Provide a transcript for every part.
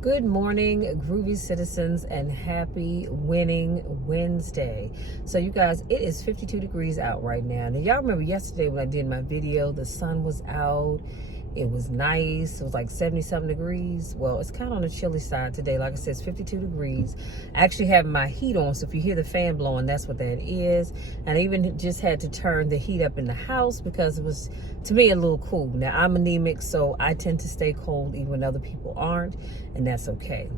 Good morning, groovy citizens, and happy winning Wednesday. So you guys, it is 52 degrees out right now. Now y'all remember yesterday when I did my video, the sun was out. It was nice. It was like 70 something degrees. Well, it's kind of on the chilly side today. Like I said, it's 52 degrees. I actually have my heat on, so if you hear the fan blowing, that's what that is. And I even just had to turn the heat up in the house because it was, to me, a little cool. Now, I'm anemic, so I tend to stay cold even when other people aren't, and that's okay.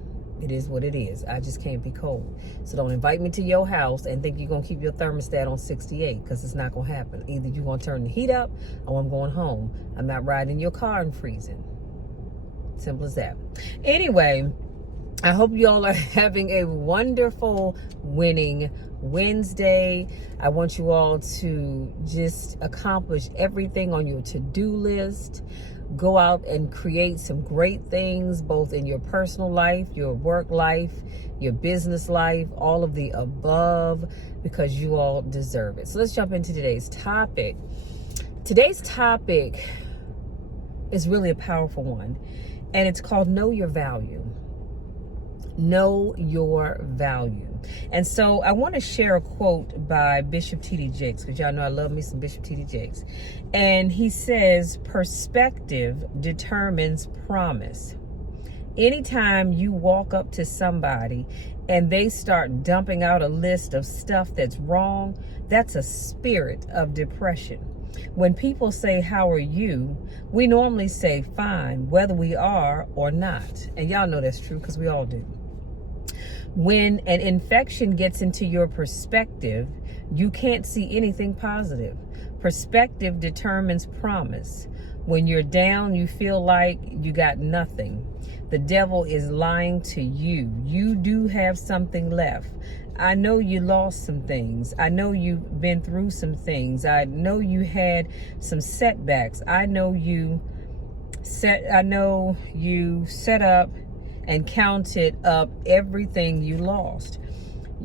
It is what it is. I just can't be cold. So don't invite me to your house and think you're going to keep your thermostat on 68, because it's not going to happen. Either you're going to turn the heat up or I'm going home. I'm not riding in your car and freezing. Simple as that. Anyway, I hope you all are having a wonderful winning Wednesday. I want you all to just accomplish everything on your to-do list. Go out and create some great things, both in your personal life, your work life, your business life, all of the above, because you all deserve it. So let's jump into today's topic. Today's topic is really a powerful one, and it's called Know Your Value. Know your value. And so I want to share a quote by Bishop T.D. Jakes, because y'all know I love me some Bishop T.D. Jakes. And he says, perspective determines promise. Anytime you walk up to somebody and they start dumping out a list of stuff that's wrong, that's a spirit of depression. When people say, how are you? We normally say fine, whether we are or not. And y'all know that's true because we all do. When an infection gets into your perspective, you can't see anything positive. Perspective determines promise. When you're down, you feel like you got nothing. The devil is lying to you. You do have something left. I know you lost some things. I know you've been through some things. I know you had some setbacks. I know you set up and counted up everything you lost.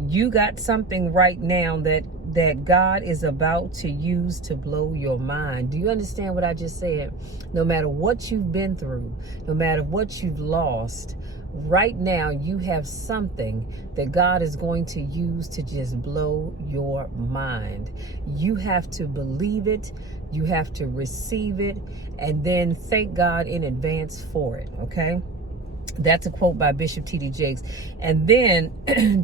You got something right now that God is about to use to blow your mind. Do you understand what I just said? No matter what you've been through, no matter what you've lost, right now you have something that God is going to use to just blow your mind. You have to believe it, you have to receive it, and then thank God in advance for it, okay? That's a quote by Bishop T.D. Jakes. And then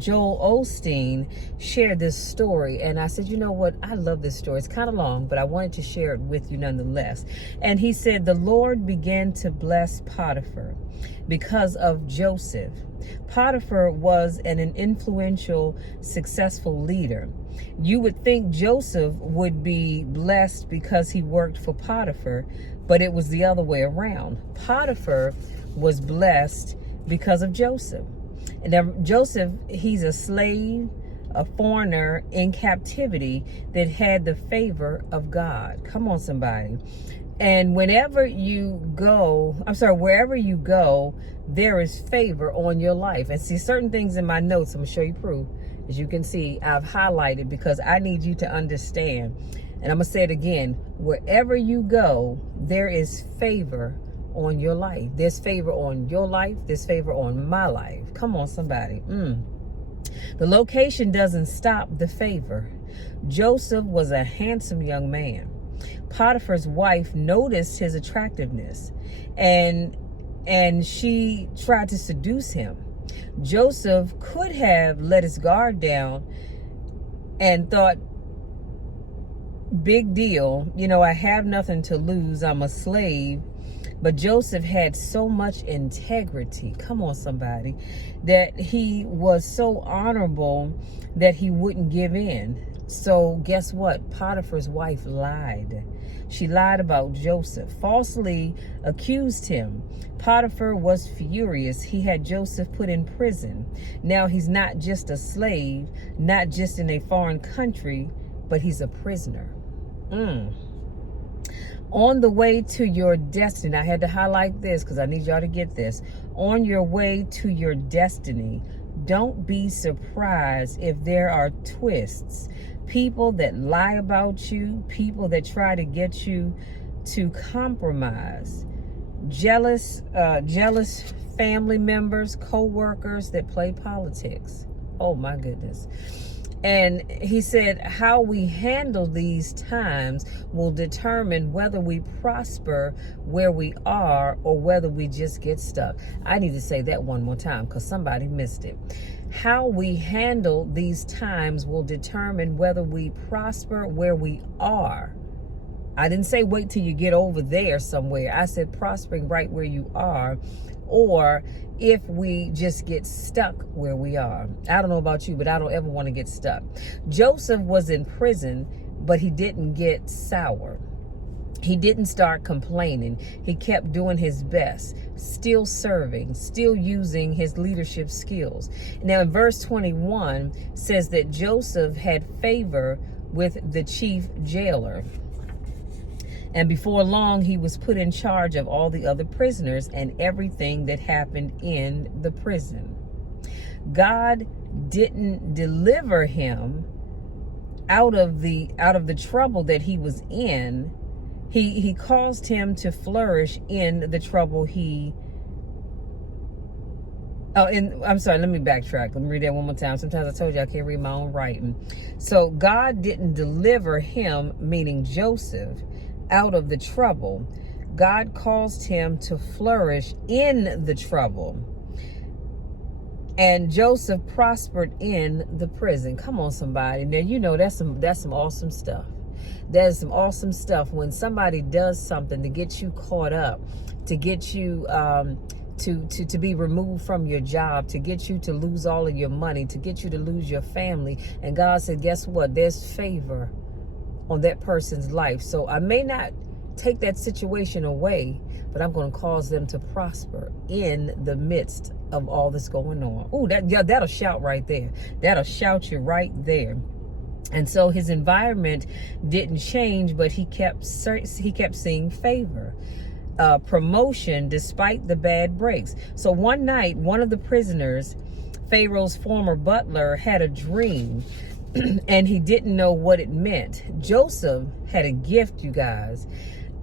Joel Osteen shared this story. And I said, you know what? I love this story. It's kind of long, but I wanted to share it with you nonetheless. And he said, the Lord began to bless Potiphar because of Joseph. Potiphar was an influential, successful leader. You would think Joseph would be blessed because he worked for Potiphar, but it was the other way around. Potiphar was blessed because of Joseph. And now Joseph, he's a slave, a foreigner in captivity that had the favor of God. Come on, somebody. And wherever you go, there is favor on your life. And see, certain things in my notes, I'm gonna show you proof. As you can see, I've highlighted because I need you to understand. And I'm gonna say it again, wherever you go, there is favor on your life. There's favor on your life. There's favor on my life. Come on, somebody. The location doesn't stop the favor. Joseph was a handsome young man. Potiphar's wife noticed his attractiveness, and she tried to seduce him. Joseph could have let his guard down and thought, big deal, I have nothing to lose. I'm a slave. But Joseph had so much integrity, come on somebody, that he was so honorable that he wouldn't give in. So guess what? Potiphar's wife lied. She lied about Joseph, falsely accused him. Potiphar was furious. He had Joseph put in prison. Now he's not just a slave, not just in a foreign country, but he's a prisoner. On the way to your destiny, I had to highlight this because I need y'all to get this. On your way to your destiny, don't be surprised if there are twists. People that lie about you, people that try to get you to compromise. Jealous family members, co-workers that play politics. Oh my goodness. And he said, how we handle these times will determine whether we prosper where we are or whether we just get stuck. I need to say that one more time because somebody missed it. How we handle these times will determine whether we prosper where we are. I didn't say wait till you get over there somewhere. I said prospering right where you are, or if we just get stuck where we are. I don't know about you, but I don't ever want to get stuck. Joseph was in prison, but he didn't get sour. He didn't start complaining. He kept doing his best, still serving, still using his leadership skills. Now in verse 21 says that Joseph had favor with the chief jailer. And before long, he was put in charge of all the other prisoners and everything that happened in the prison. God didn't deliver him out of the trouble that he was in. He caused him to flourish in the trouble I'm sorry, let me backtrack. Let me read that one more time. Sometimes I told you I can't read my own writing. So God didn't deliver him, meaning Joseph, out of the trouble. God caused him to flourish in the trouble. And Joseph prospered in the prison. Come on, somebody. Now, you know that's some awesome stuff. That is some awesome stuff when somebody does something to get you caught up, to get you to be removed from your job, to get you to lose all of your money, to get you to lose your family. And God said, guess what? There's favor on that person's life. So I may not take that situation away, but I'm going to cause them to prosper in the midst of all that's going on. Ooh, that'll shout right there. That'll shout you right there. And so his environment didn't change, but he kept seeing favor. Promotion despite the bad breaks. So one night, one of the prisoners, Pharaoh's former butler, had a dream and he didn't know what it meant. Joseph had a gift, you guys,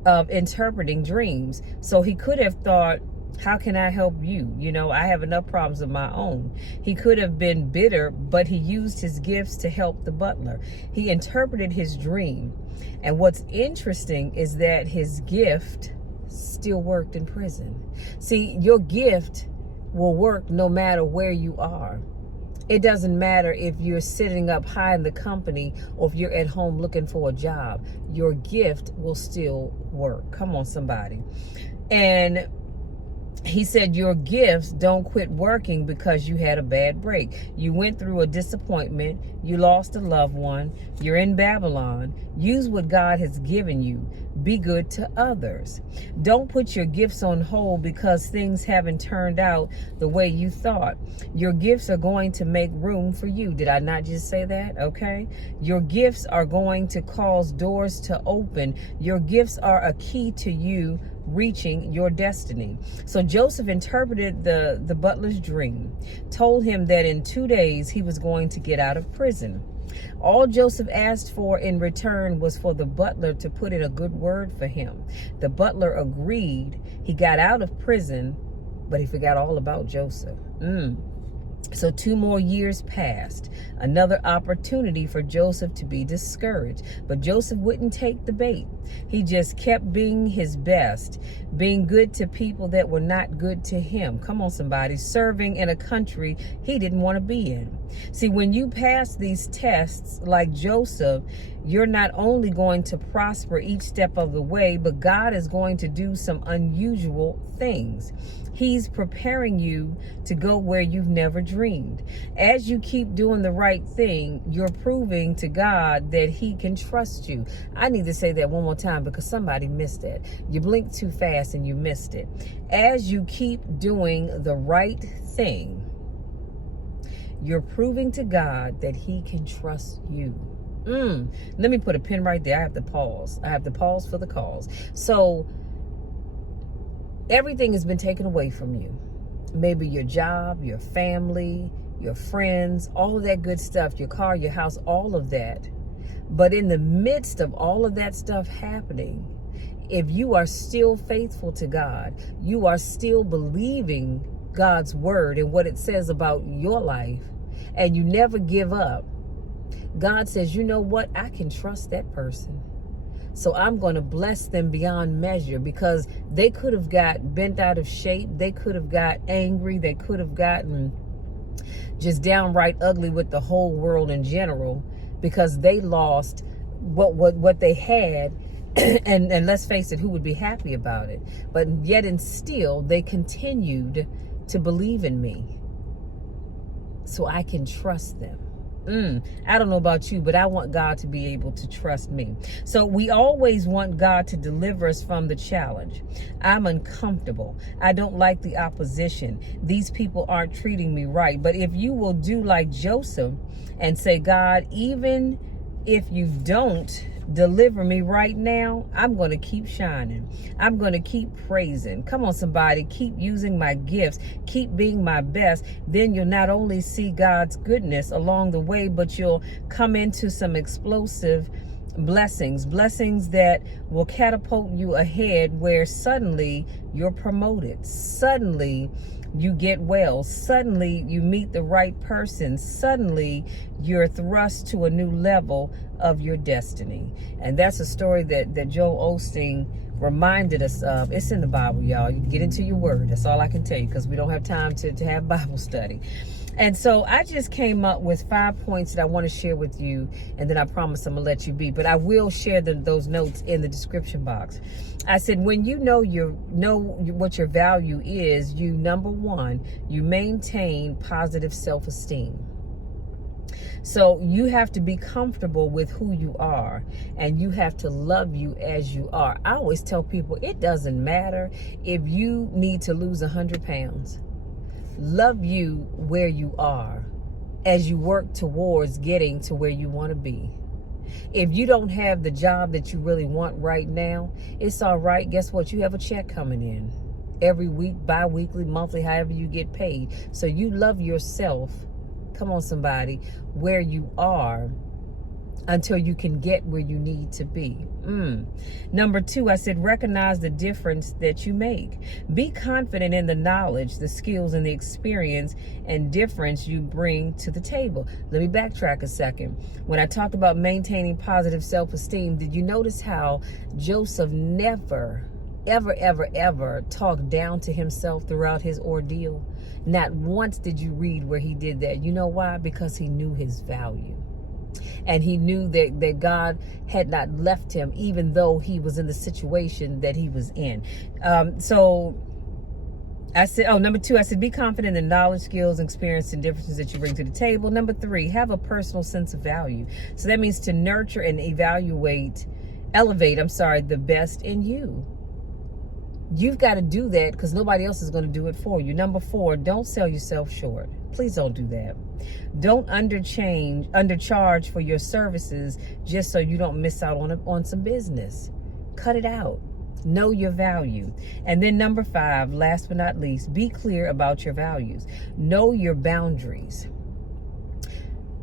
of interpreting dreams. So he could have thought, how can I help you? You know, I have enough problems of my own. He could have been bitter, but he used his gifts to help the butler. He interpreted his dream. And what's interesting is that his gift still worked in prison. See, your gift will work no matter where you are. It doesn't matter if you're sitting up high in the company or if you're at home looking for a job. Your gift will still work. Come on, somebody. And he said your gifts don't quit working because you had a bad break. You went through a disappointment. You lost a loved one. You're in Babylon. Use what God has given you. Be good to others. Don't put your gifts on hold because things haven't turned out the way you thought. Your gifts are going to make room for you. Did I not just say that? Okay. Your gifts are going to cause doors to open. Your gifts are a key to you reaching your destiny. So Joseph interpreted the butler's dream, told him that in 2 days he was going to get out of prison. All Joseph asked for in return was for the butler to put in a good word for him. The butler agreed. He got out of prison, but he forgot all about Joseph. So 2 more years passed. Another opportunity for Joseph to be discouraged. But Joseph wouldn't take the bait. He just kept being his best, being good to people that were not good to him. Come on, somebody. Serving in a country he didn't want to be in. See, when you pass these tests like Joseph, you're not only going to prosper each step of the way, but God is going to do some unusual things. He's preparing you to go where you've never dreamed. As you keep doing the right thing, you're proving to God that he can trust you. I need to say that one more time because somebody missed it. You blinked too fast and you missed it. As you keep doing the right thing, you're proving to God that he can trust you. Let me put a pin right there. I have to pause. I have to pause for the cause. So everything has been taken away from you. Maybe your job, your family, your friends, all of that good stuff, your car, your house, all of that. But in the midst of all of that stuff happening, if you are still faithful to God, you are still believing God's word and what it says about your life, and you never give up, God says, you know what? I can trust that person. So I'm going to bless them beyond measure, because they could have got bent out of shape. They could have got angry. They could have gotten just downright ugly with the whole world in general, because they lost what they had. And let's face it, who would be happy about it? But yet and still, they continued to believe in me. So I can trust them. I don't know about you, but I want God to be able to trust me. So we always want God to deliver us from the challenge. I'm uncomfortable. I don't like the opposition. These people aren't treating me right. But if you will do like Joseph and say, God, even if you don't deliver me right now, I'm going to keep shining. I'm going to keep praising. Come on, somebody. Keep using my gifts. Keep being my best. Then you'll not only see God's goodness along the way, but you'll come into some explosive blessings that will catapult you ahead, where suddenly you're promoted. Suddenly you get well. Suddenly you meet the right person. Suddenly you're thrust to a new level of your destiny. And that's a story that Joel Osteen reminded us of. It's in the Bible, y'all. You get into your word. That's all I can tell you, because we don't have time to have Bible study. And so I just came up with 5 points that I want to share with you, and then I promise I'm gonna let you be. But I will share those notes in the description box. I said, when you know what your value is, number one, you maintain positive self-esteem. So you have to be comfortable with who you are, and you have to love you as you are. I always tell people, it doesn't matter if you need to lose 100 pounds. Love you where you are as you work towards getting to where you want to be. If you don't have the job that you really want right now, it's all right. Guess what? You have a check coming in every week, bi-weekly, monthly, however you get paid. So you love yourself. Come on, somebody, where you are until you can get where you need to be. Number two, I said, recognize the difference that you make. Be confident in the knowledge, the skills, and the experience and difference you bring to the table. Let me backtrack a second. When I talked about maintaining positive self-esteem, did you notice how Joseph never, ever talked down to himself throughout his ordeal? Not once did you read where he did that. You know why? Because he knew his value. And he knew that God had not left him, even though he was in the situation that he was in. So I said, number two, I said, be confident in the knowledge, skills, experience, and differences that you bring to the table. Number three, have a personal sense of value. So that means to nurture and elevate, the best in you. You've got to do that because nobody else is going to do it for you. Number four, don't sell yourself short. Please don't do that. Don't undercharge for your services just so you don't miss out on some business. Cut it out. Know your value. And then number five, last but not least, be clear about your values. Know your boundaries.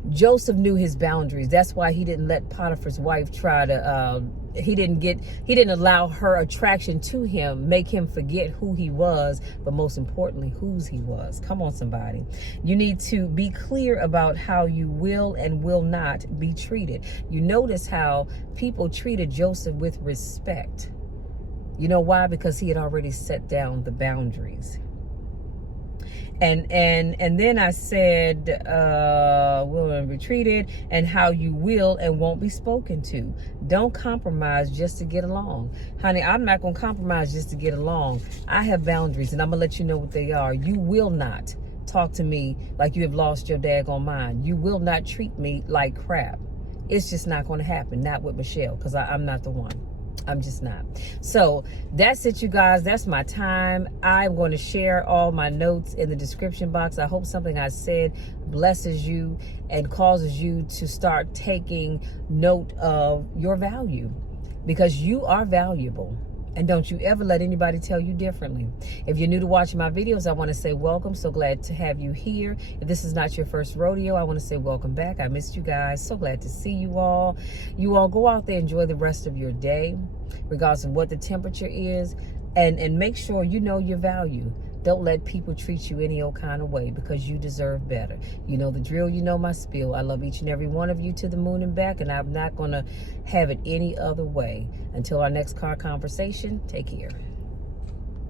Joseph knew his boundaries. That's why he didn't let Potiphar's wife try to, he didn't allow her attraction to him make him forget who he was, but most importantly, whose he was. Come on, somebody. You need to be clear about how you will and will not be treated. You notice how people treated Joseph with respect. You know why? Because he had already set down the boundaries. And then I said, will and be treated, and how you will and won't be spoken to. Don't compromise just to get along. Honey, I'm not going to compromise just to get along. I have boundaries, and I'm going to let you know what they are. You will not talk to me like you have lost your daggone mind. You will not treat me like crap. It's just not going to happen. Not with Michelle, because I'm not the one. I'm just not. So that's it, you guys. That's my time. I'm going to share all my notes in the description box. I hope something I said blesses you and causes you to start taking note of your value, because you are valuable. And don't you ever let anybody tell you differently. If you're new to watching my videos, I want to say welcome. So glad to have you here. If this is not your first rodeo, I want to say welcome back. I missed you guys. So glad to see you all. You all go out there, enjoy the rest of your day, regardless of what the temperature is. And make sure you know your value. Don't let people treat you any old kind of way, because you deserve better. You know the drill, you know my spiel. I love each and every one of you to the moon and back, and I'm not going to have it any other way. Until our next car conversation, take care.